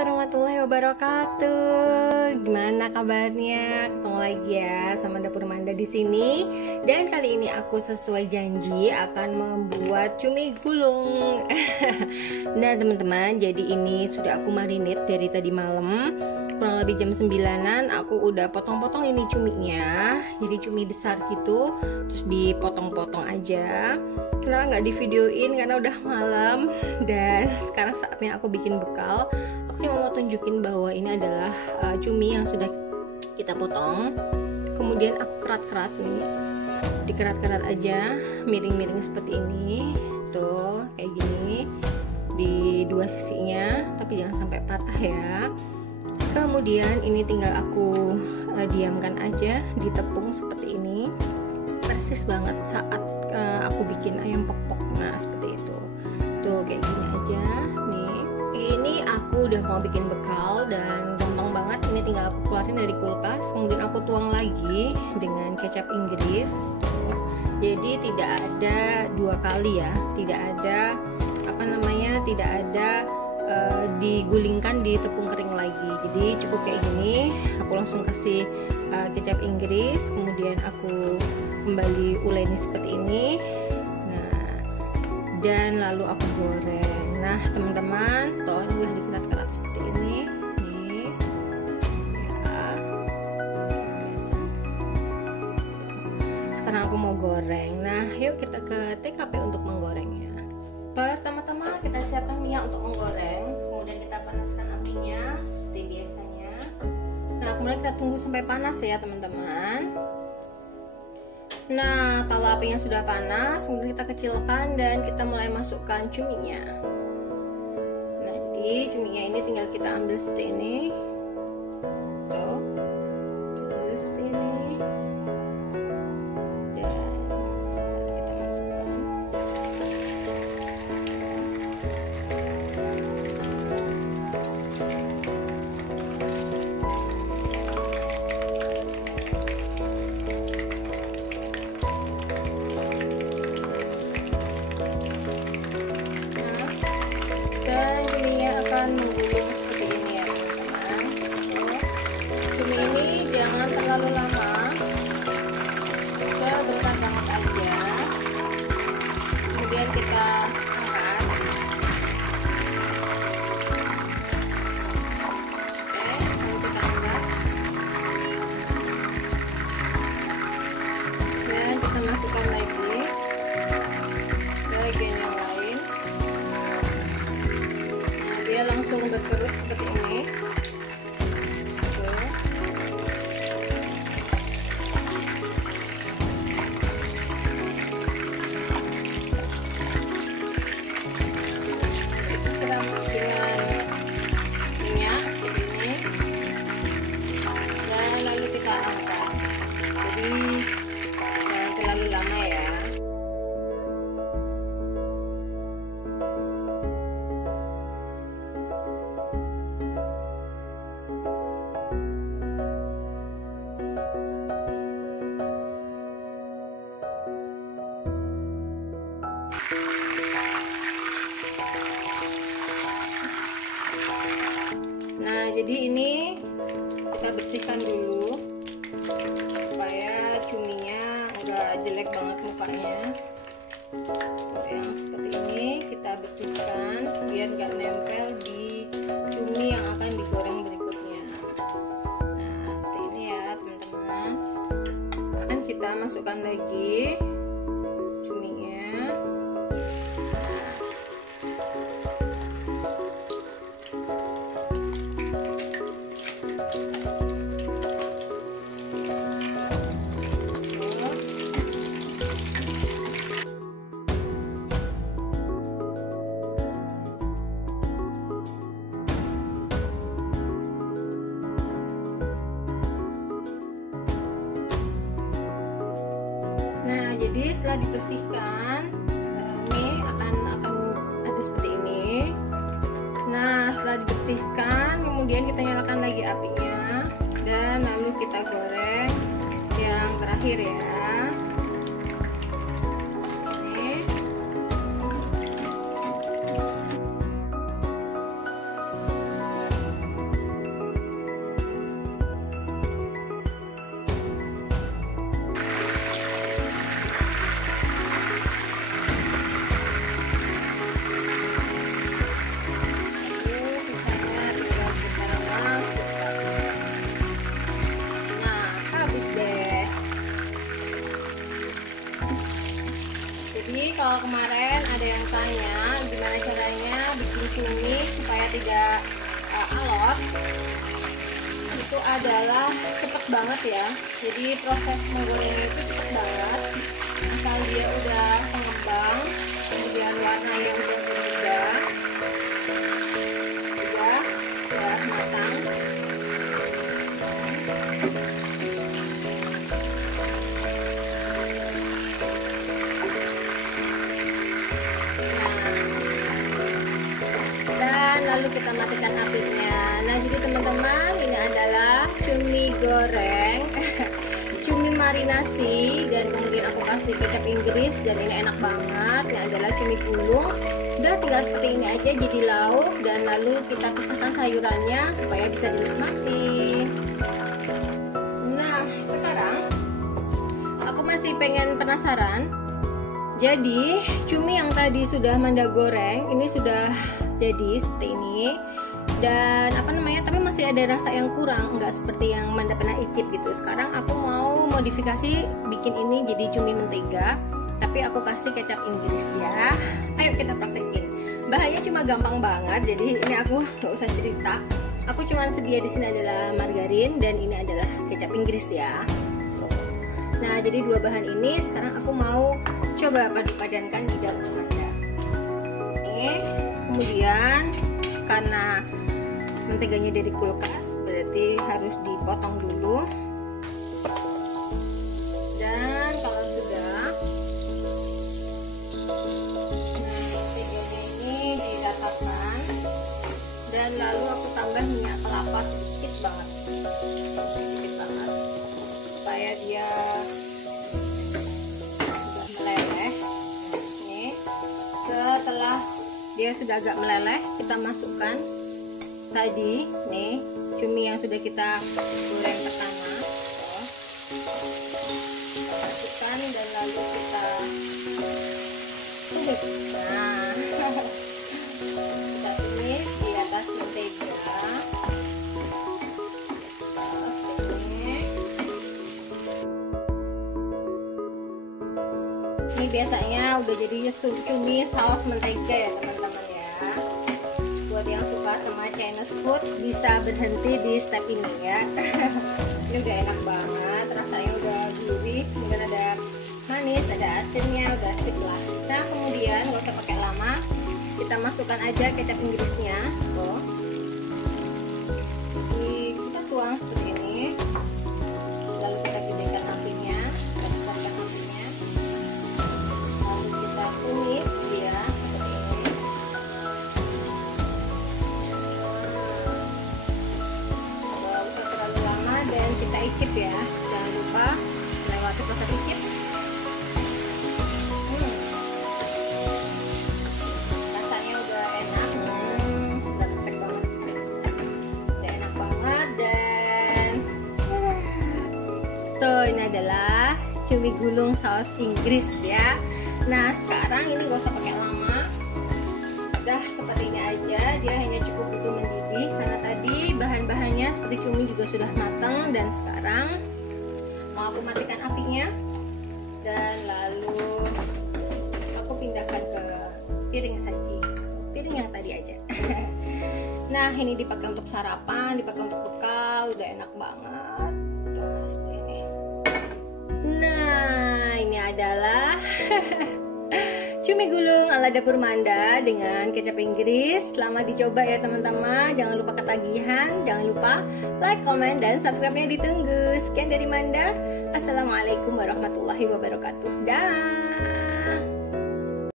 warahmatullahi wabarakatuh. Gimana kabarnya? Ketemu lagi ya sama Dapur Manda di sini. Dan kali ini aku sesuai janji akan membuat cumi gulung. Nah teman-teman, jadi ini sudah aku marinate dari tadi malam. Kurang lebih jam 9-an aku udah potong-potong ini cuminya. Jadi cumi besar gitu, terus dipotong-potong aja. Kenapa nggak di videoin karena udah malam. Dan sekarang saatnya aku bikin bekal. Aku cuma mau tunjukin bahwa ini adalah cumi yang sudah kita potong. Kemudian aku kerat-kerat nih, dikerat-kerat aja, miring-miring seperti ini. Tuh kayak gini di dua sisinya, tapi jangan sampai patah ya. Kemudian ini tinggal aku diamkan aja di tepung seperti ini. Persis banget saat aku bikin ayam pok-pok. Nah seperti itu. Tuh kayak gini aja nih. Ini aku udah mau bikin bekal dan gampang banget. Ini tinggal aku keluarin dari kulkas, kemudian aku tuang lagi dengan kecap Inggris. Tuh. Jadi tidak ada dua kali ya, tidak ada tidak ada digulingkan di tepung kering lagi. Jadi cukup kayak gini. Aku langsung kasih kecap Inggris, kemudian aku kembali uleni seperti ini. Nah, dan lalu aku goreng. Nah teman-teman, toh ini udah dikerat-kerat seperti ini nih ya. Sekarang aku mau goreng. Nah yuk kita ke TKP untuk menggorengnya. Pertama-tama kita siapkan minyak untuk menggoreng, kemudian kita panaskan apinya seperti biasanya. Nah kemudian kita tunggu sampai panas ya teman-teman. Nah kalau apinya sudah panas, kemudian kita kecilkan dan kita mulai masukkan cuminya. Nah jadi cuminya ini tinggal kita ambil seperti ini. Tuh, ambil seperti ini. Dan kita masukkan. Dan cuminya akan menggulung seperti ini ya teman-teman. Cumi ini jangan terlalu lama, sebentar banget aja. Kemudian kita angkat. Oke, lalu kita angkat. Dan kita masukkan lagi bagian yang lain. Dia langsung berkerut seperti ini. Kita dengan minyak seperti ini, dan lalu kita angkat. Jadi jangan terlalu lama ya. Nah jadi ini kita bersihkan dulu supaya cuminya enggak jelek banget mukanya. Yang seperti ini kita bersihkan biar enggak nempel di cumi yang akan digoreng berikutnya. Nah seperti ini ya teman-teman. Dan kita masukkan lagi cuminya. Nah jadi setelah dibersihkan, ini akan ada seperti ini. Nah setelah dibersihkan, kemudian kita nyalakan lagi apinya dan lalu kita goreng yang terakhir ya. Ini gimana caranya bikin cumi supaya tidak alot. Itu adalah cepet banget ya. Jadi proses menggorengnya itu cepet banget. Asal dia udah mengembang, kemudian warnanya udah berubah, udah matang. Lalu kita matikan apinya. Nah, jadi teman-teman, ini adalah cumi goreng cumi marinasi, dan kemudian aku kasih kecap Inggris, dan ini enak banget. Ini adalah cumi gulung. Udah tinggal seperti ini aja jadi lauk, dan lalu kita pisahkan sayurannya supaya bisa dinikmati. Nah, sekarang aku masih pengen penasaran. Jadi cumi yang tadi sudah Manda goreng ini sudah jadi seperti ini, dan tapi masih ada rasa yang kurang, nggak seperti yang Manda pernah icip gitu. Sekarang aku mau modifikasi bikin ini jadi cumi mentega, tapi aku kasih kecap Inggris ya. Ayo kita praktekin. Bahannya cuma gampang banget, jadi ini aku nggak usah cerita. Aku cuma sedia di sini adalah margarin dan ini adalah kecap Inggris ya. Nah, jadi dua bahan ini sekarang aku mau coba padu-padankan di dapur Manda. Kemudian karena menteganya dari kulkas, berarti harus dipotong dulu. Dan kalau sudah, menteganya ini diratakan, dan lalu aku tambah minyak kelapa sedikit banget, supaya dia sudah meleleh. Nih, setelah dia sudah agak meleleh, kita masukkan tadi nih cumi yang sudah kita goreng pertama. Masukkan dan lalu kita tumis. Nah, kita tumis di atas mentega. Ini biasanya udah jadi cumi saus mentega ya teman-teman ya. Buat yang suka sama Chinese food bisa berhenti di step ini ya. Ini udah enak banget, rasanya udah gurih, kemudian ada manis, ada asinnya, udah sip lah. Nah, kemudian nggak usah pakai lama, kita masukkan aja kecap Inggrisnya tuh. Kita tuang seperti ini, lalu kita gedekan apinya, kita besarkan apinya, lalu kita tumis dia seperti ini. Nggak usah terlalu lama, dan kita icip ya, jangan lupa melewati proses icip. Rasanya udah enak, udah perfect banget, udah enak banget. Dan tuh, ini adalah cumi gulung saus Inggris ya. Nah, sekarang ini gak usah pakai lama, udah seperti ini aja. Dia hanya cukup butuh mendidih karena tadi bahan-bahannya seperti cumi juga sudah matang. Dan sekarang mau aku matikan apinya, dan lalu aku pindahkan ke piring saji, piring yang tadi aja. Nah, ini dipakai untuk sarapan, dipakai untuk bekal, udah enak banget. Tuh, seperti ini. Nah, ini adalah cumi gulung ala dapur Manda dengan kecap Inggris. Selamat dicoba ya teman-teman. Jangan lupa ketagihan, jangan lupa like, comment, dan subscribe-nya ditunggu. Sekian dari Manda. Assalamualaikum warahmatullahi wabarakatuh. Dah.